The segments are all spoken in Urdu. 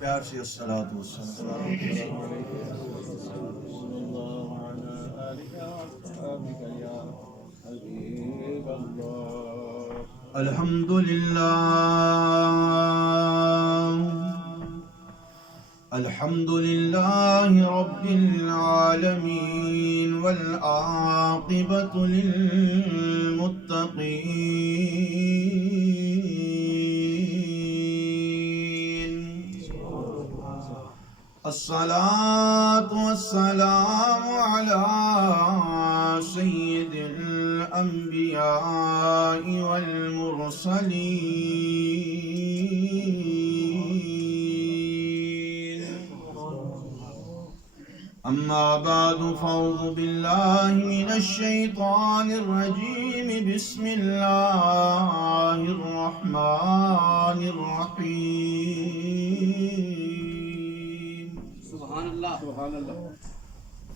پیار سے الصلاۃ والسلام. الحمد للہ الحمد للہ رب العالمین والعاقبۃ للمتقین. الصلاة والسلام على سید الانبیاء والمرسلین. اما بعد فاعوذ باللہ من الشیطان الرجیم. بسم اللہ الرحمن الرحیم.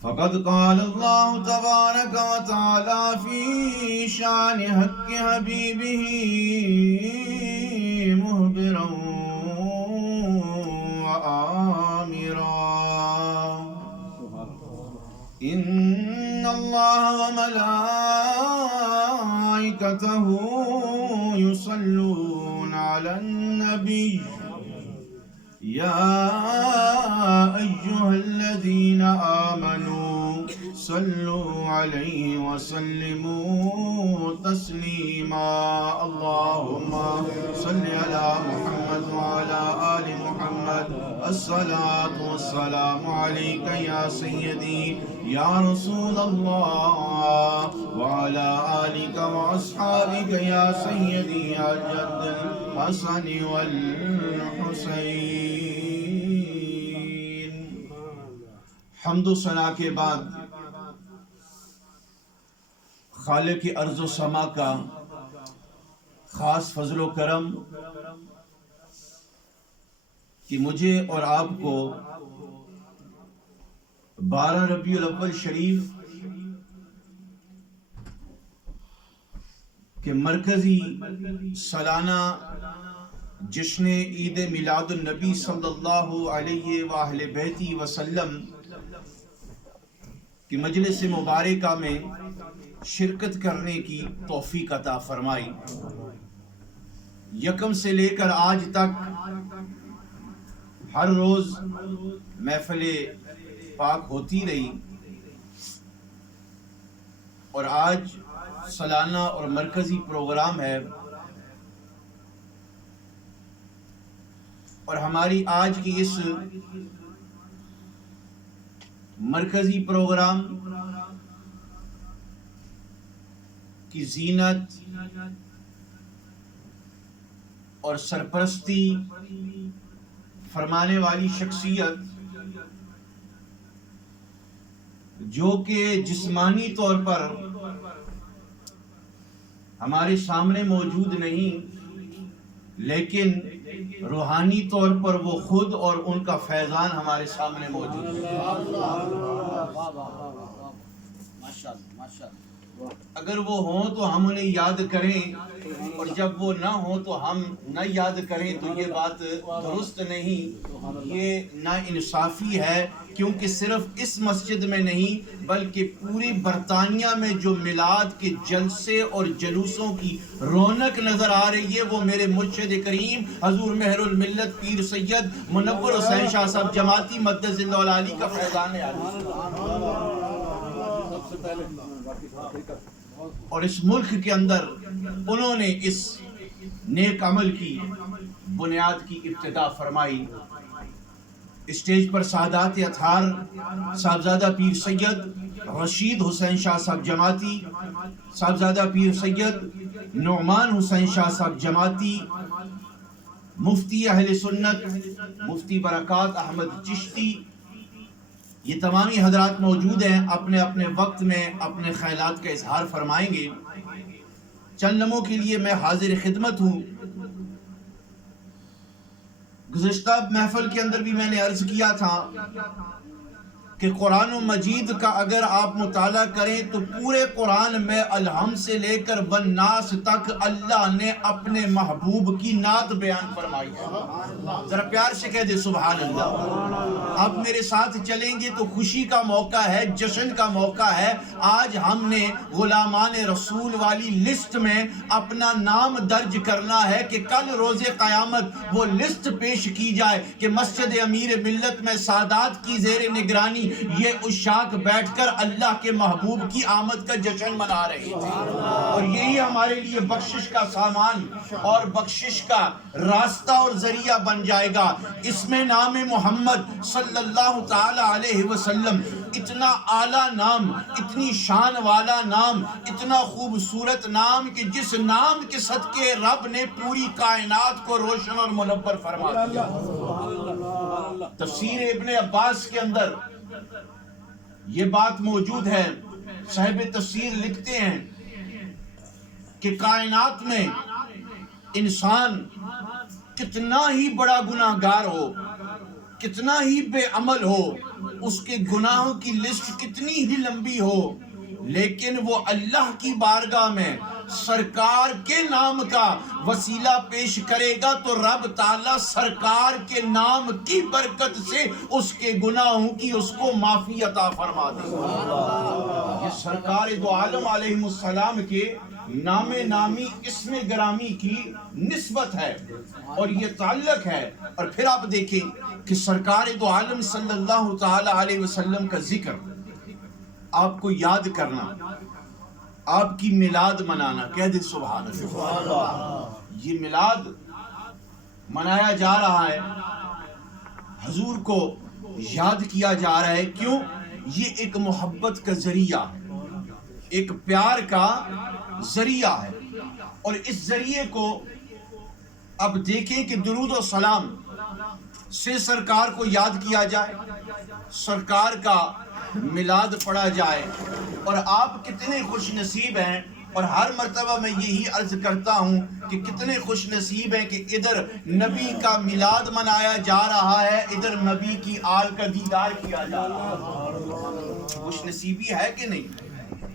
فقد قال اللہ تبارک و تعالی فی شان حق حبیبہ مخبرا وآمرا. ان اللہ وملائکتہ یصلون علی النبی یا ایہا الذین آمنوا صلوا علیہ وسلموا تسلیما. اللہم صل علی محمد وعلی آل محمد. الصلاة والسلام علیک یا سیدی یا رسول اللہ وعلی آلک واصحابک یا سیدی یا جد الحسن والحسین. حمد و ثنا کے بعد خالق ارض و سما کا خاص فضل و کرم کہ مجھے اور آپ کو 12 ربیع الاول شریف کے مرکزی سالانہ جشن عید میلاد النبی صلی اللہ علیہ وآلہ بیتہ وسلم کی مجلس مبارکہ میں شرکت کرنے کی توفیق عطا فرمائی. یکم سے لے کر آج تک ہر روز محفل پاک ہوتی رہی اور آج سالانہ اور مرکزی پروگرام ہے. اور ہماری آج کی اس مرکزی پروگرام کی زینت اور سرپرستی فرمانے والی شخصیت جو کہ جسمانی طور پر ہمارے سامنے موجود نہیں لیکن روحانی طور پر وہ خود اور ان کا فیضان ہمارے سامنے موجود ہے. اگر وہ ہوں تو ہم انہیں یاد کریں اور جب وہ نہ ہوں تو ہم نہ یاد کریں تو یہ بات درست نہیں. یہ نا انصافی ہے کیونکہ صرف اس مسجد میں نہیں بلکہ پوری برطانیہ میں جو میلاد کے جلسے اور جلوسوں کی رونق نظر آ رہی ہے وہ میرے مرشد کریم حضور مہر الملت پیر سید منور حسین شاہ صاحب جماعتی مدد زندہ العالی کا فیضان ہے. اور اس ملک کے اندر انہوں نے اس نیک عمل کی بنیاد کی ابتدا فرمائی. اسٹیج پر سعادات اطہار صاحبزادہ پیر سید رشید حسین شاہ صاحب جماعتی، صاحبزادہ پیر سید نعمان حسین شاہ صاحب جماعتی، مفتی اہل سنت مفتی برکات احمد چشتی، یہ تمامی حضرات موجود ہیں. اپنے اپنے وقت میں اپنے خیالات کا اظہار فرمائیں گے. چند لمحوں کے لیے میں حاضر خدمت ہوں. گزشتہ محفل کے اندر بھی میں نے عرض کیا تھا کہ قرآن مجید کا اگر آپ مطالعہ کریں تو پورے قرآن میں الحمد سے لے کر والناس تک اللہ نے اپنے محبوب کی نعت بیان فرمائی ہے۔ ذرا پیار سے کہہ دے سبحان اللہ۔ آپ میرے ساتھ چلیں گے تو خوشی کا موقع ہے، جشن کا موقع ہے۔ آج ہم نے غلامان رسول والی لسٹ میں اپنا نام درج کرنا ہے کہ کل روز قیامت وہ لسٹ پیش کی جائے کہ مسجد امیر ملت میں سادات کی زیر نگرانی یہ عشاق بیٹھ کر اللہ کے محبوب کی آمد کا جشن منا رہے تھے، اور یہی ہمارے لیے بخشش کا سامان اور بخشش کا راستہ اور ذریعہ بن جائے گا۔ اس میں نام محمد صلی اللہ تعالی علیہ وسلم، اتنا اعلیٰ نام، اتنی شان والا نام، اتنا خوبصورت نام کہ جس نام کے صدقے رب نے پوری کائنات کو روشن اور منور فرما دیا۔ تفسیر ابن عباس کے اندر یہ بات موجود ہے، صاحب تفسیر لکھتے ہیں کہ کائنات میں انسان کتنا ہی بڑا گناہگار ہو، کتنا ہی بے عمل ہو، اس کے گناہوں کی لسٹ کتنی ہی لمبی ہو، لیکن وہ اللہ کی بارگاہ میں سرکار کے نام کا وسیلہ پیش کرے گا تو رب تعالیٰ سرکار کے نام کی برکت سے اس کے گناہوں کی اس کو معافی عطا فرما دے گا۔ یہ سرکار دو عالم علیہ السلام کے نام نامی اسم گرامی کی نسبت ہے اور یہ تعلق ہے۔ اور پھر آپ دیکھیں کہ سرکار دو عالم صلی اللہ تعالی علیہ وسلم کا ذکر، آپ کو یاد کرنا، آپ کی میلاد منانا، کہہ دے سبحان اللہ۔ یہ میلاد منایا جا رہا ہے، حضور کو یاد کیا جا رہا ہے، کیوں؟ یہ ایک محبت کا ذریعہ ہے، ایک پیار کا ذریعہ ہے، اور اس ذریعے کو اب دیکھیں کہ درود و سلام سے سرکار کو یاد کیا جائے، سرکار کا میلاد پڑھا جائے، اور آپ کتنے خوش نصیب ہیں، اور ہر مرتبہ میں یہی عرض کرتا ہوں کہ کتنے خوش نصیب ہیں کہ ادھر نبی کا میلاد منایا جا رہا ہے، ادھر نبی کی آل کا دیدار کیا جا رہا ہے۔ خوش نصیبی ہے کہ نہیں؟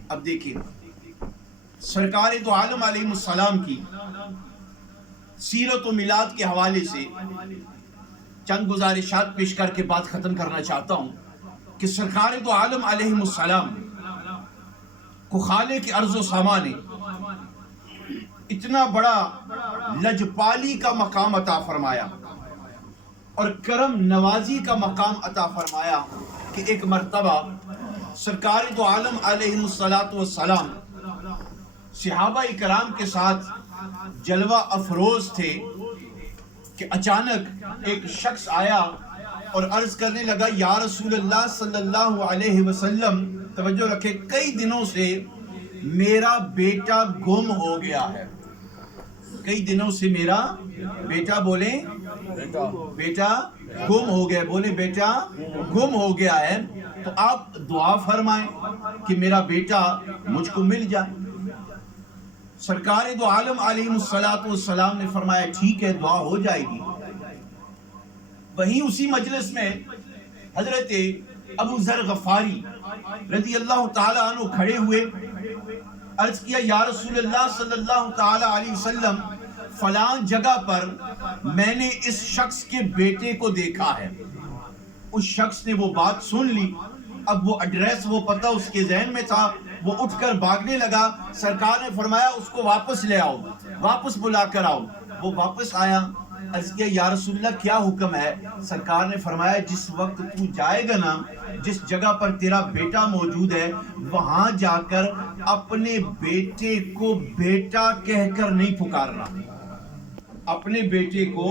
اب دیکھیں سرکار دو عالم علیہ السلام کی سیرت و میلاد کے حوالے سے چند گزارشات پیش کر کے بات ختم کرنا چاہتا ہوں کہ سرکار دو عالم علیہ السلام کو خالق ارض و سما نے اتنا بڑا لجپالی کا مقام عطا فرمایا اور کرم نوازی کا مقام عطا فرمایا کہ ایک مرتبہ سرکار دو عالم علیہ السلام صحابہ کرام کے ساتھ جلوہ افروز تھے کہ اچانک ایک شخص آیا اور عرض کرنے لگا، یا رسول اللہ صلی اللہ علیہ وسلم، توجہ رکھے، کئی دنوں سے میرا بیٹا گم ہو گیا ہے، کئی دنوں سے میرا بیٹا، بولیں بیٹا گم ہو گیا، بولیں بیٹا گم ہو گیا ہے، تو آپ دعا فرمائیں کہ میرا بیٹا مجھ کو مل جائے۔ سرکار دو عالم علیہ السلام نے فرمایا ٹھیک ہے، دعا ہو جائے گی۔ وہیں اسی مجلس میں حضرت ابو ذر غفاری رضی اللہ تعالی عنہ کھڑے ہوئے، عرض کیا، یا رسول اللہ صلی اللہ تعالی علیہ وسلم، فلاں جگہ پر میں نے اس شخص کے بیٹے کو دیکھا ہے۔ اس شخص نے وہ بات سن لی، اب وہ ایڈریس، وہ پتہ اس کے ذہن میں تھا، وہ اٹھ کر بھاگنے لگا۔ سرکار نے فرمایا اس کو واپس لے آؤ، واپس بلا کر آؤ۔ وہ واپس آیا، عرض کیا، یا رسول اللہ کیا حکم ہے؟ سرکار نے فرمایا جس وقت تو جائے گا نا، جس جگہ پر تیرا بیٹا موجود ہے، وہاں جا کر اپنے بیٹے کو بیٹا کہہ کر نہیں پکارنا، اپنے بیٹے کو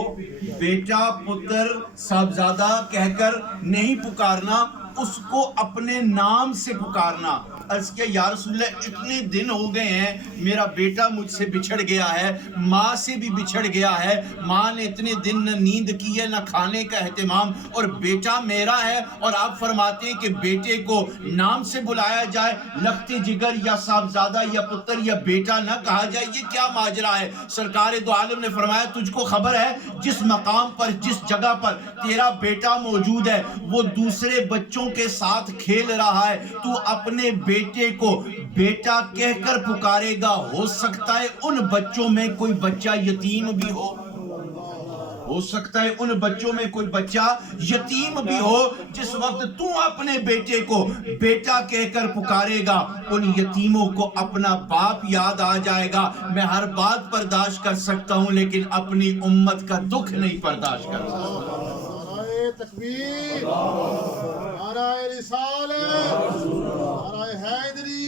بیٹا، پتر، صاحبزادہ کہہ کر نہیں پکارنا، اس کو اپنے نام سے پکارنا۔ عرض کیا یا رسول اللہ اتنے دن ہو گئے ہیں میرا بیٹا مجھ سے بچھڑ گیا ہے، ماں سے بھی بچھڑ گیا ہے، ماں نے اتنے دن نہ نیند کی ہے نہ کھانے کا اہتمام، اور بیٹا میرا ہے، اور آپ فرماتے ہیں کہ بیٹے کو نام سے بلایا جائے، لخت جگر یا صاحبزادہ یا پتر یا بیٹا نہ کہا جائے، یہ کیا ماجرا ہے؟ سرکار دو عالم نے فرمایا تجھ کو خبر ہے جس مقام پر جس جگہ پر تیرا بیٹا موجود ہے وہ دوسرے بچوں کے ساتھ کھیل رہا ہے، تو اپنے بیٹے کو بیٹا کہہ کر پکارے گا، ہو سکتا ہے ان بچوں میں کوئی بچہ یتیم بھی ہو سکتا ہے ان بچوں میں کوئی بچہ یتیم بھی ہو، جس وقت تو اپنے بیٹے کو بیٹا کہہ کر پکارے گا ان یتیموں کو اپنا باپ یاد آ جائے گا۔ میں ہر بات برداشت کر سکتا ہوں لیکن اپنی امت کا دکھ نہیں برداشت کر سکتا۔ نعرہ تکبیر، نعرہ رسالت، نعرہ حیدری۔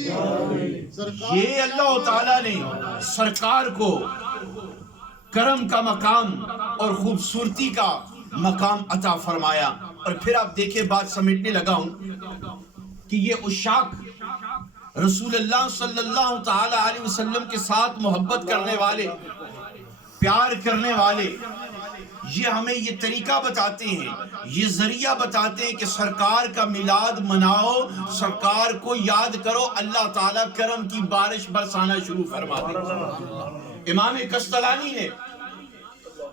یہ اللہ تعالیٰ نے سرکار کو کرم کا مقام اور خوبصورتی کا مقام عطا فرمایا، اور پھر آپ دیکھیں بات سمیٹنے لگا ہوں کہ یہ عشاق رسول اللہ صلی اللہ تعالی علیہ وسلم کے ساتھ محبت کرنے والے، پیار کرنے والے، یہ ہمیں یہ طریقہ بتاتے ہیں، یہ ذریعہ بتاتے ہیں کہ سرکار کا میلاد مناؤ، سرکار کو یاد کرو، اللہ تعالیٰ کرم کی بارش برسانا شروع فرما دے۔ امام قسطلانی نے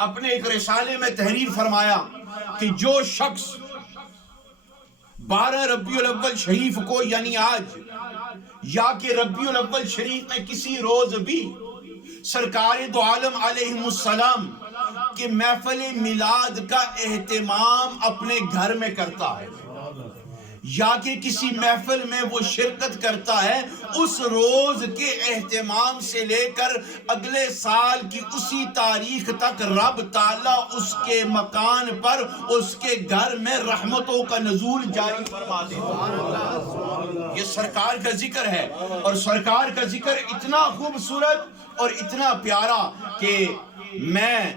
اپنے ایک رسالے میں تحریر فرمایا کہ جو شخص 12 ربیع الاول شریف کو یعنی آج یا کہ ربیع الاول شریف میں کسی روز بھی سرکار دو عالم علیہ السلام کہ محفل میلاد کا اہتمام اپنے گھر میں کرتا ہے یا کہ کسی محفل میں وہ شرکت کرتا ہے، اس روز کے اہتمام سے لے کر اگلے سال کی اسی تاریخ تک رب تعالیٰ اس کے مکان پر اس کے گھر میں رحمتوں کا نزول جاری فرما دیتا۔ یہ سرکار کا ذکر ہے، اور سرکار کا ذکر اتنا خوبصورت اور اتنا پیارا کہ میں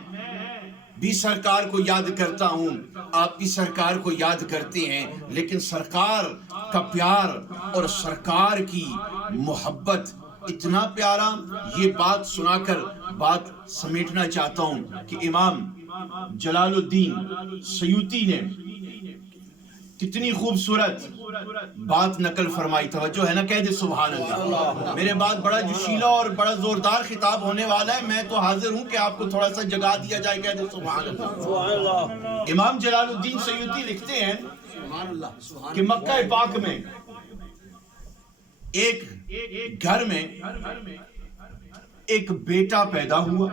بھی سرکار کو یاد کرتا ہوں، آپ بھی سرکار کو یاد کرتے ہیں، لیکن سرکار کا پیار اور سرکار کی محبت اتنا پیارا۔ یہ بات سنا کر بات سمیٹنا چاہتا ہوں کہ امام جلال الدین سیوطی نے کتنی خوبصورت بات نقل فرمائی، توجہ ہے نا؟ کہہ دے سبحان اللہ۔ میرے بعد بڑا جوشیلا اور بڑا زوردار خطاب ہونے والا ہے، میں تو حاضر ہوں کہ آپ کو تھوڑا سا جگا دیا جائے، کہہ دے سبحان اللہ۔ امام جلال الدین سیوطی لکھتے ہیں کہ مکہ پاک میں ایک گھر میں ایک بیٹا پیدا ہوا،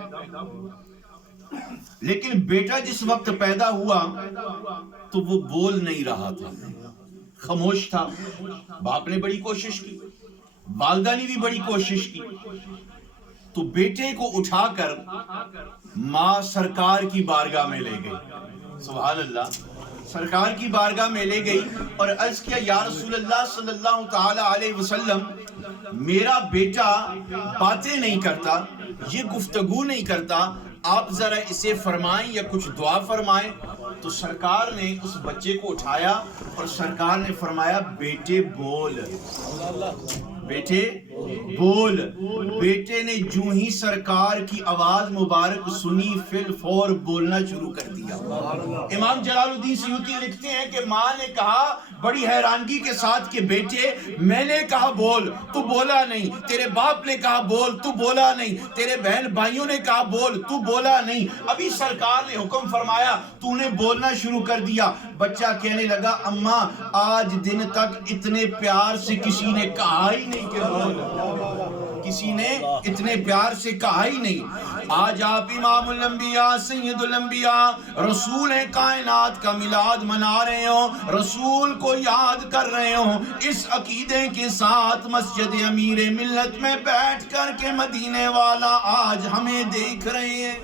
لیکن بیٹا جس وقت پیدا ہوا تو وہ بول نہیں رہا تھا، خاموش تھا۔ باپ نے بڑی کوشش کی، والدہ نے بھی بڑی کوشش کی، تو بیٹے کو اٹھا کر ماں سرکار کی بارگاہ میں لے گئی، سبحان اللہ، سرکار کی بارگاہ میں لے گئی اور عرض کیا یا رسول اللہ صلی اللہ تعالی علیہ وسلم، میرا بیٹا باتیں نہیں کرتا، یہ گفتگو نہیں کرتا، آپ ذرا اسے فرمائیں یا کچھ دعا فرمائیں۔ تو سرکار نے اس بچے کو اٹھایا اور سرکار نے فرمایا بیٹے بول، بیٹے بول۔ بیٹے نے جو ہی سرکار کی آواز مبارک سنی فی الفور بولنا شروع کر دیا۔ امام جلال الدین سیوطی لکھتے ہیں کہ ماں نے کہا بڑی حیرانگی کے ساتھ کہ بیٹے میں نے کہا بول تو بولا نہیں، تیرے باپ نے کہا بول تو بولا نہیں، تیرے بہن بھائیوں نے کہا بول تو بولا نہیں، ابھی سرکار نے حکم فرمایا تو نے بولنا شروع کر دیا۔ بچہ کہنے لگا اماں آج دن تک اتنے پیار سے کسی نے کہا ہی نہیں کہ بول، کسی نے اتنے پیار سے کہا ہی نہیں۔ آج آپ امام الانبیاء سید الانبیاء رسول کائنات کا میلاد منا رہے ہوں، رسول کو یاد کر رہے ہوں، اس عقیدے کے ساتھ مسجد امیر ملت میں بیٹھ کر کے مدینے والا آج ہمیں دیکھ رہے ہیں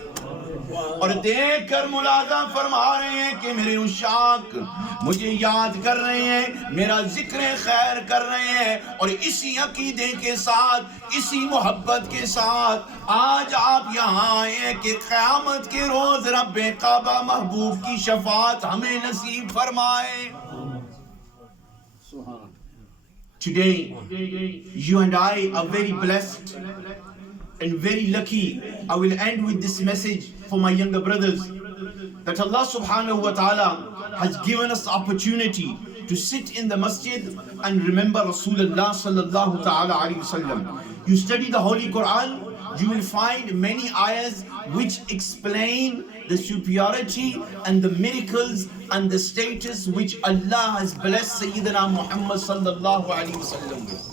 اور دیکھ کر ملاحظہ فرما رہے ہیں کہ میرے عشاق مجھے یاد کر رہے ہیں، میرا ذکر خیر کر رہے ہیں، اور اسی عقیدے کے ساتھ اسی محبت کے ساتھ آج آپ یہاں آئے ہیں کہ قیامت کے روز رب کعبہ محبوب کی شفاعت ہمیں نصیب فرمائے۔ Today, you and I are very blessed and very lucky. I will end with this message for my younger brothers, that Allah subhanahu wa ta'ala has given us the opportunity to sit in the masjid and remember Rasulullah sallallahu ta'ala alayhi wasallam. You study the Holy Quran, you will find many ayahs which explain the superiority and the miracles and the status which Allah has blessed Sayyidina Muhammad sallallahu alayhi wasallam with.